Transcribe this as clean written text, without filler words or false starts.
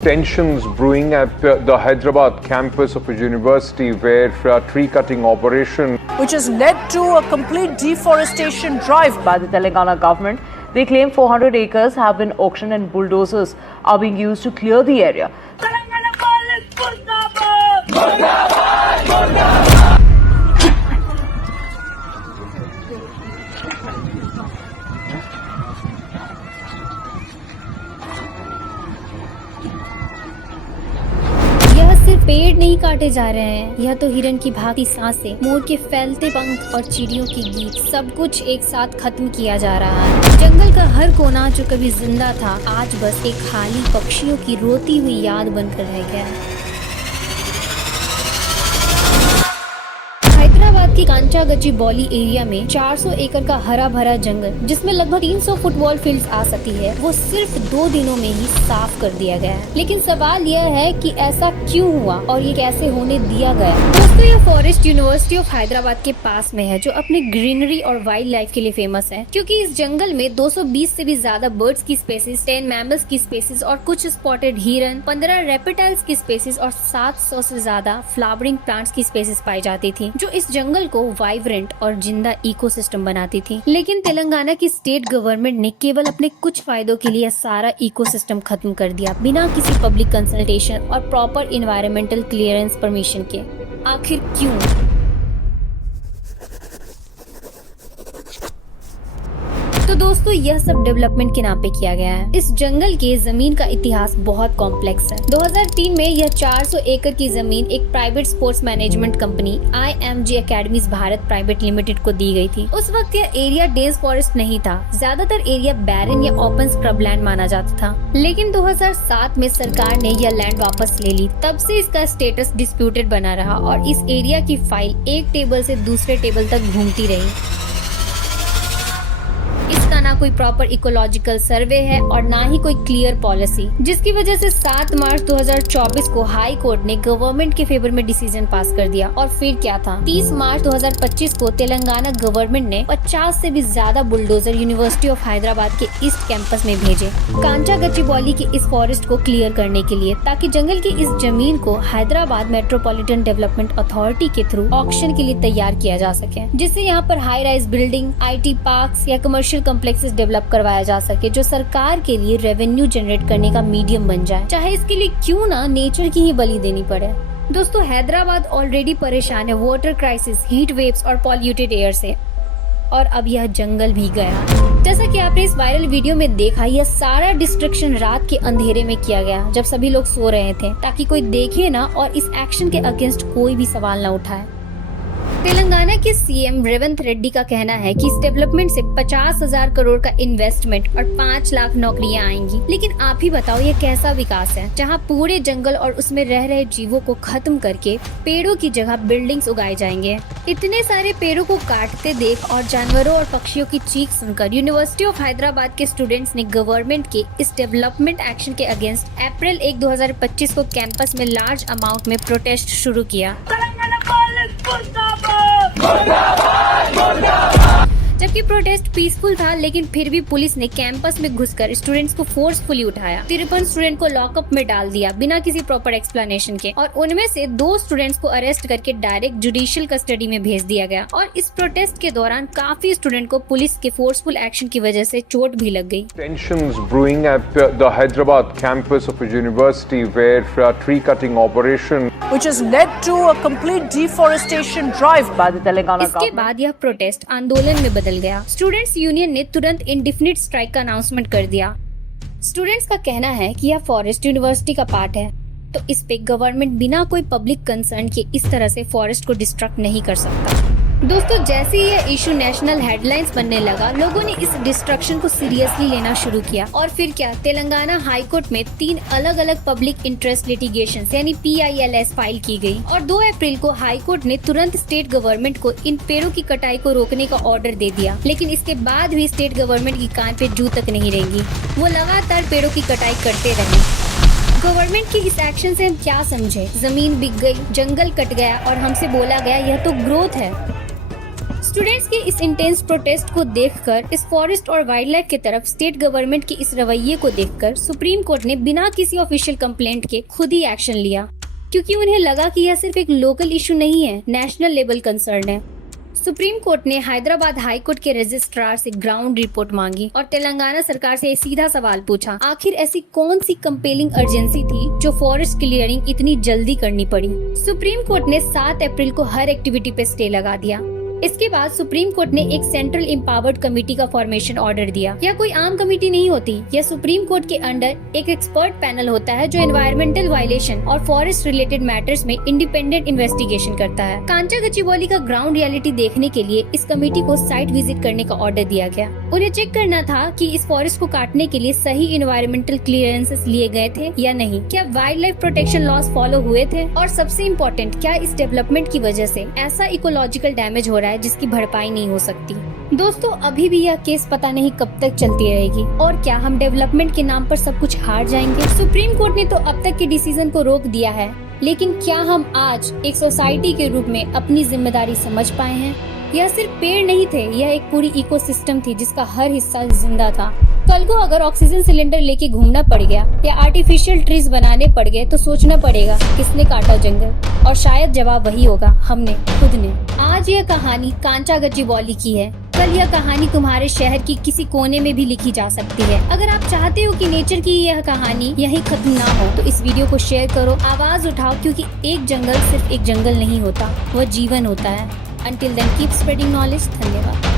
Tensions brewing at the Hyderabad campus of a university where tree cutting operation which has led to a complete deforestation drive by the Telangana government. They claim 400 acres have been auctioned and bulldozers are being used to clear the area. सिर्फ पेड़ नहीं काटे जा रहे हैं, यह तो हिरन की भागती सांसें, मोर के फैलते पंख और चिड़ियों की गीत, सब कुछ एक साथ खत्म किया जा रहा है। जंगल का हर कोना जो कभी जिंदा था, आज बस एक खाली पक्षियों की रोती हुई याद बनकर रह गया है। हैदराबाद की कांचागच्ची बौली एरिया में 400 एकड़ का हरा भरा जंगल, जिसमें लगभग 300 फुटबॉल फील्ड्स आ सकती है, वो सिर्फ 2 दिनों में ही साफ कर दिया गया है। लेकिन सवाल यह है कि ऐसा क्यों हुआ और ये कैसे होने दिया गया। दोस्तों, यह फॉरेस्ट यूनिवर्सिटी ऑफ हैदराबाद के पास में है, जो अपने ग्रीनरी और वाइल्ड लाइफ के लिए फेमस है, क्योंकि इस जंगल में 220 से भी ज्यादा बर्ड्स की स्पेसीज, 10 मैमल्स की स्पेसीज और कुछ स्पॉटेड हिरन, 15 रेप्टाइल्स की स्पेसीज और 700 से ज्यादा फ्लावरिंग प्लांट्स की स्पेसीज पाई जाती थी, जो इस जंगल को वाइब्रेंट और जिंदा इकोसिस्टम बनाती थी। लेकिन तेलंगाना की स्टेट गवर्नमेंट ने केवल अपने कुछ फायदों के लिए सारा इकोसिस्टम खत्म कर दिया, बिना किसी पब्लिक कंसल्टेशन और प्रॉपर एनवायरमेंटल क्लियरेंस परमिशन के। आखिर क्यों? तो दोस्तों, यह सब डेवलपमेंट के नाम पे किया गया है। इस जंगल के जमीन का इतिहास बहुत कॉम्प्लेक्स है। 2003 में यह 400 एकड़ की जमीन एक private sports management company IMG academies Bharat private limited को दी गई थी। उस वक्त यह एरिया डेंस फॉरेस्ट नहीं था, ज्यादातर एरिया बैरन या ओपन स्क्रब लैंड माना जाता था। लेकिन 2007 में सरकार ने यह लैंड वापस ले ली। तब से इसका स्टेटस डिस्प्यूटेड बना रहा और इस एरिया की फाइल एक टेबल से दूसरे टेबल तक घूमती रही। ना कोई प्रॉपर इकोलॉजिकल सर्वे है और ना ही कोई क्लियर पॉलिसी, जिसकी वजह से 7 मार्च 2024 को हाई कोर्ट ने गवर्नमेंट के फेवर में डिसीजन पास कर दिया। और फिर क्या था, 30 मार्च 2025 को तेलंगाना गवर्नमेंट ने 50 से भी ज्यादा बुलडोजर यूनिवर्सिटी ऑफ हैदराबाद के ईस्ट कैंपस में भेजे, कांचागच्ची बौली के इस फॉरेस्ट को क्लियर करने के लिए, ताकि जंगल की इस जमीन को हैदराबाद मेट्रोपॉलिटन डेवलपमेंट अथॉरिटी के थ्रू ऑक्शन के लिए तैयार किया जा सके, जिससे यहाँ पर high rise building, IT parks या कमर्शियल कॉम्प्लेक्सेस डेवलप करवाया जा सके, जो सरकार के लिए रेवेन्यू जनरेट करने का मीडियम बन जाए, चाहे इसके लिए क्यों ना नेचर की ही बलि देनी पड़े। दोस्तों, हैदराबाद ऑलरेडी परेशान है वाटर क्राइसिस, हीट वेव्स और पॉल्यूटेड एयर से, और अब यह जंगल भी गया। जैसा कि आपने इस वायरल वीडियो में देखा, यह सारा डिस्ट्रक्शन रात के अंधेरे में किया गया, जब सभी लोग सो रहे थे, ताकि कोई देखे ना और इस एक्शन के अगेंस्ट कोई भी सवाल ना उठाए। तेलंगाना के CM रेवंत रेड्डी का कहना है कि इस डेवलपमेंट से 50,000 करोड़ का इन्वेस्टमेंट और 5 लाख नौकरियां आएंगी। लेकिन आप ही बताओ, ये कैसा विकास है, जहां पूरे जंगल और उसमें रह रहे जीवों को खत्म करके पेड़ों की जगह बिल्डिंग्स उगाए जाएंगे। इतने सारे पेड़ों को काटते देख और जानवरों और पक्षियों की चीख सुनकर यूनिवर्सिटी ऑफ हैदराबाद के स्टूडेंट्स ने गवर्नमेंट के इस डेवलपमेंट एक्शन के अगेंस्ट अप्रैल 1, 2025 को कैंपस में लार्ज अमाउंट में प्रोटेस्ट शुरू किया। जबकि प्रोटेस्ट पीसफुल था, लेकिन फिर भी पुलिस ने कैंपस में घुसकर स्टूडेंट्स को फोर्सफुली उठाया। 53 स्टूडेंट को लॉकअप में डाल दिया बिना किसी प्रॉपर एक्सप्लेनेशन के, और उनमें से 2 स्टूडेंट्स को अरेस्ट करके डायरेक्ट जुडिशियल कस्टडी में भेज दिया गया। और इस प्रोटेस्ट के दौरान काफी स्टूडेंट को पुलिस के फोर्सफुल एक्शन की वजह से चोट भी लग गई। Tensions brewing at the Hyderabad campus of a university where tree cutting operation which has led to a complete deforestation drive by the Telangana इसके government. बाद यह प्रोटेस्ट आंदोलन में बदल गया। स्टूडेंट्स यूनियन ने तुरंत इंडेफिनिट स्ट्राइक का अनाउंसमेंट कर दिया। स्टूडेंट्स का कहना है कि यह फॉरेस्ट यूनिवर्सिटी का पार्ट है, तो इस पे गवर्नमेंट बिना कोई पब्लिक कंसर्न के इस तरह से फॉरेस्ट को डिस्ट्रक्ट नहीं कर सकता। दोस्तों, जैसे ही यह इशू नेशनल हेडलाइंस बनने लगा, लोगों ने इस डिस्ट्रक्शन को सीरियसली लेना शुरू किया। और फिर क्या, तेलंगाना हाई कोर्ट में 3 अलग अलग पब्लिक इंटरेस्ट लिटिगेशन यानी PILS फाइल की गई, और 2 अप्रैल को हाई कोर्ट ने तुरंत स्टेट गवर्नमेंट को इन पेड़ों की कटाई को रोकने का ऑर्डर दे दिया। लेकिन इसके बाद भी स्टेट गवर्नमेंट की कान पे जू तक नहीं रहेंगी, वो लगातार पेड़ों की कटाई करते रहे। गवर्नमेंट की इस एक्शन से हम क्या समझे? जमीन बिक गई, जंगल कट गया और हमसे बोला गया यह तो ग्रोथ है। स्टूडेंट्स के इस इंटेंस प्रोटेस्ट को देखकर, इस फॉरेस्ट और वाइल्ड लाइफ की तरफ स्टेट गवर्नमेंट के इस रवैये को देखकर सुप्रीम कोर्ट ने बिना किसी ऑफिशियल कंप्लेंट के खुद ही एक्शन लिया, क्योंकि उन्हें लगा कि यह सिर्फ एक लोकल इशू नहीं है, नेशनल लेवल कंसर्न है। सुप्रीम कोर्ट ने हैदराबाद हाई कोर्ट के रजिस्ट्रार से ग्राउंड रिपोर्ट मांगी और तेलंगाना सरकार से सीधा सवाल पूछा, आखिर ऐसी कौन सी कंपेलिंग अर्जेंसी थी जो फॉरेस्ट क्लियरिंग इतनी जल्दी करनी पड़ी। सुप्रीम कोर्ट ने 7 अप्रैल को हर एक्टिविटी पे स्टे लगा दिया। इसके बाद सुप्रीम कोर्ट ने एक सेंट्रल एम्पावर्ड कमेटी का फॉर्मेशन ऑर्डर दिया। यह कोई आम कमेटी नहीं होती, यह सुप्रीम कोर्ट के अंडर एक एक्सपर्ट पैनल होता है जो एनवायरमेंटल वायलेशन और फॉरेस्ट रिलेटेड मैटर्स में इंडिपेंडेंट इन्वेस्टिगेशन करता है। कांचा गच्चीबौली का ग्राउंड रियलिटी देखने के लिए इस कमेटी को साइट विजिट करने का ऑर्डर दिया गया। उन्हें चेक करना था कि इस फॉरेस्ट को काटने के लिए सही एनवायरमेंटल क्लियरेंसेस लिए गए थे या नहीं, क्या wild life protection laws follow हुए थे, और सबसे इम्पोर्टेंट, क्या इस डेवलपमेंट की वजह से ऐसा इकोलॉजिकल डैमेज हो रहा है जिसकी भरपाई नहीं हो सकती। दोस्तों, अभी भी यह केस पता नहीं कब तक चलती रहेगी, और क्या हम डेवलपमेंट के नाम पर सब कुछ हार जाएंगे। सुप्रीम कोर्ट ने तो अब तक के डिसीजन को रोक दिया है, लेकिन क्या हम आज एक सोसाइटी के रूप में अपनी जिम्मेदारी समझ पाए हैं। यह सिर्फ पेड़ नहीं थे, यह एक पूरी इकोसिस्टम थी जिसका हर हिस्सा जिंदा था। कल को अगर ऑक्सीजन सिलेंडर लेके घूमना पड़ गया या आर्टिफिशियल ट्रीज बनाने पड़ गए तो सोचना पड़ेगा किसने काटा जंगल, और शायद जवाब वही होगा, हमने, खुद ने। आज यह कहानी कांचा गच्चीबौली की है, कल यह कहानी तुम्हारे शहर की किसी कोने में भी लिखी जा सकती है। अगर आप चाहते हो कि नेचर की यह कहानी यहीं खत्म ना हो तो इस वीडियो को शेयर करो, आवाज उठाओ, क्योंकि एक जंगल सिर्फ एक जंगल नहीं होता, वह जीवन होता है। Until then, keep spreading knowledge. धन्यवाद।